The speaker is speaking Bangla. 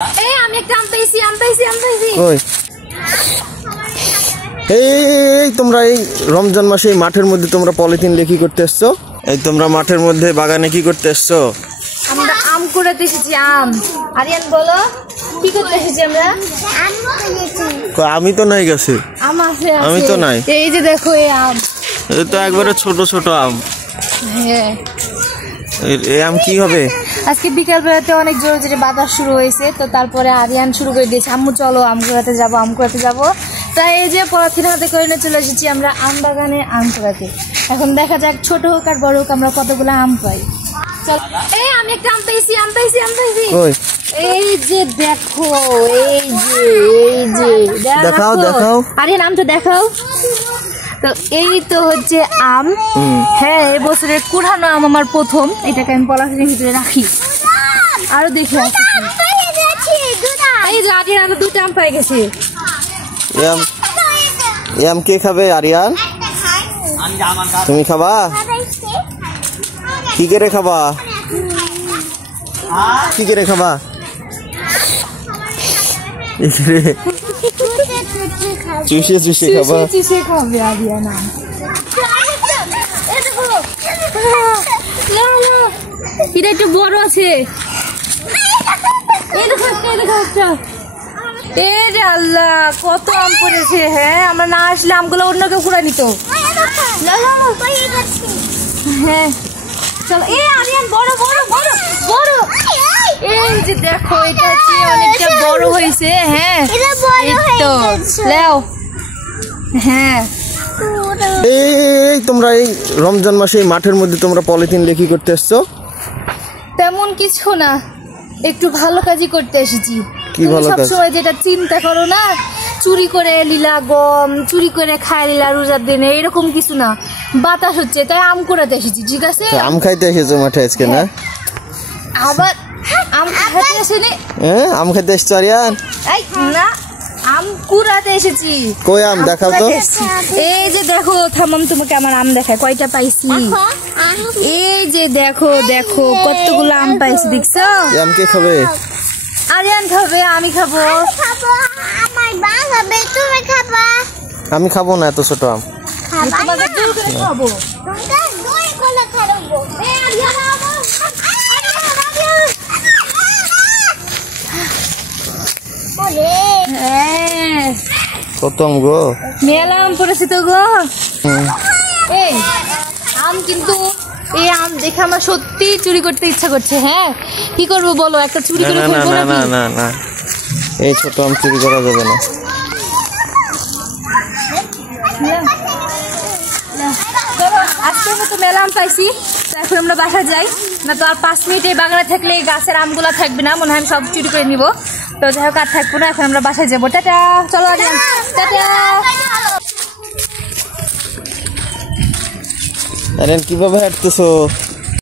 আমি একটা আম পেয়েছি। কই এই তোমরা এই রমজান মাসে এই মাঠের মধ্যে তোমরা পলিথিন দিয়ে কি করতে এসছো? এই তোমরা মাঠের মধ্যে বাগানে কি করতে এসছো? আমরা আম কুড়াতে এসেছি। আম আরিয়ান বলো কি করতে এসেছি আমরা? আমি তো নাই গেছে। আম আছে, আমি তো নাই। এই যে দেখো এই আম, এই তো একবারে ছোট ছোট আম। হ্যাঁ এই আম কি হবে? আজকে বিকাল বেলাতে অনেক জোরে জোরে বাতাস শুরু হয়েছে, তো তারপরে আরিয়ান শুরু করে দিয়েছে আম্মু চলো আম কুড়াতে যাবো। তাই এই যে পলিথিন হাতে করে নিয়ে চলে এসেছি আমরা আম বাগানে আম কুড়াতে। এখন দেখা যাক ছোট হোক আর বড় হোক আমরা কতগুলো আম পাই। চল আমি একটা আম পেয়েছি। কই এই যে দেখো, এই যে দেখাও আরিয়ান আমটা দেখাও। তো এই তো হচ্ছে আম। হ্যাঁ এবছরের কুড়ানো আম আমার প্রথম। এটাকে আমি পলিথিনের ভিতরে রাখি। আরো দেখি এই যে আরিয়ান আমরা দুটো আম পাই গেছি। এই আম কে খাবে? আরিয়ান তুমি খাবা? কি করে খাবা? চুষে খাবা? খাবে আরিয়ান আম। এটা একটু বড় আছে। আল্লাহ কত আম পড়েছে। হ্যাঁ আমরা না আসলে আমগুলো অন্য কেউ কুড়া নিত। হ্যাঁ চলো আরিয়ান বড় এই যে দেখো এটা হচ্ছে অনেকটা বড় হয়েছে। হ্যাঁ তো লেও। হ্যাঁ এই তোমরা এই রমজান মাসে এই মাঠের মধ্যে তোমরা পলিথিন দিয়ে কি করতে এসছো? তেমন কিছু না, একটু ভালো কাজই করতে এসেছি। কি ভালো কাজ? সবসময় যেটা চিন্তা করো না, চুরি করে লীলা গম চুরি করে খায় লীলা রোজার দিনে, এরকম কিছু না। বাতাস হচ্ছে তাই আম কুড়াতে এসেছি। ঠিক আছে আম খাইতে এসেছো মাঠে আজকে? না আবার আম খাইতে আসেনি। আম খাইতে এসছো আরিয়ান? না আম কুড়াতে এসেছি। কই আম দেখাও তো। এই যে দেখো, থামাম তোমাকে আমার আম দেখায় কয়টা পাইছি। এই যে দেখো কতগুলো আম পাইছি। দেখছো? আম কে খাবে? আরিয়ান খাবে, আমি খাবো। আমি খাবো না এত ছোট আম। খাবো। কত আম গো? মেলা আম পড়েছি তো গো। এই আম কিন্তু এই আম দেখে আমার সত্যি চুরি করতে ইচ্ছা করছে। হ্যাঁ কি করবো বলো, একটা চুরি করে ফেলবো নাকি? না এই ছোট আম চুরি করা যাবে না। আজকে তো মেলা আম পাইছি, এখন আমরা বাসা যাই। না তো আর 5 মিনিট এই বাগানে থাকলে গাছের আমগুলা থাকবে না, মনে হয় আমি সব চুরি করে নিবো। তো যাই হোক আর থাকবো না, এখন আমরা বাসায় যাবো। টাটা, চলো আরিয়ান টাটা। আরিয়ান কিভাবে হাঁটতেছো?